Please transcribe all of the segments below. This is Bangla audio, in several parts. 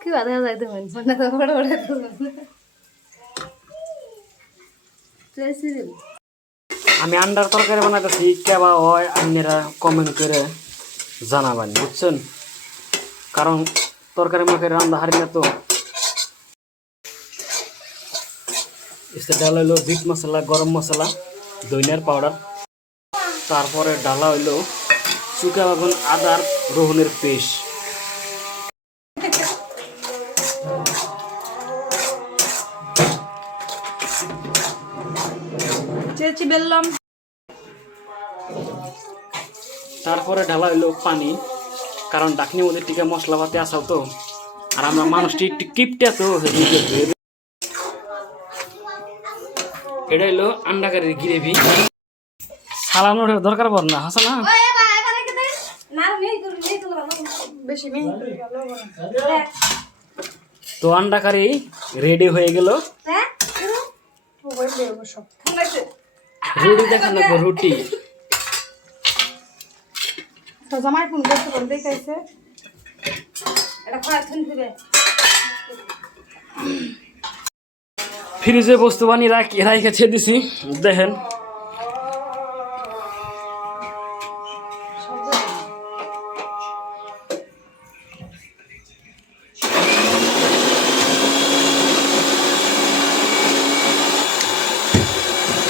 কি বাধা যায় তুমি মনে তো বড় বড় আমি আন্ডার তরকারি বানাইতেছি কেবা হয় আপনারা কমেন্ট করে জানাবেন বুঝছেন কারণ তরকারি মাকে রান্না হারি না তো ডাল হইলো বিট মশলা গরম মশলা ধনিয়ার পাউডার তারপরে ডালা হইলো শুকা বাগুন আদার রসুনের পেস্ট চেঁচি বেললাম তারপরে ঢালা হইলো পানি কারণ ডাকনির মধ্যে টিকা মশলাপাতি আসাও তো আর আমরা মানুষটি একটু কিপটা তো এটা হইলো আন্ডা কারির গ্রেভি সালানোর দরকার পড় না হাসা না তো আন্ডা কারি রেডি হয়ে গেল রুটি দেখেন না রুটি তো জামাই ফোন করতে বল দেখাইছে এটা খাওয়াছেন ফিরে ফ্রিজে বস্তু বানিয়ে রাইখেছে দিছি দেখেন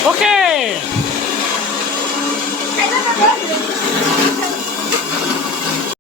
ওকে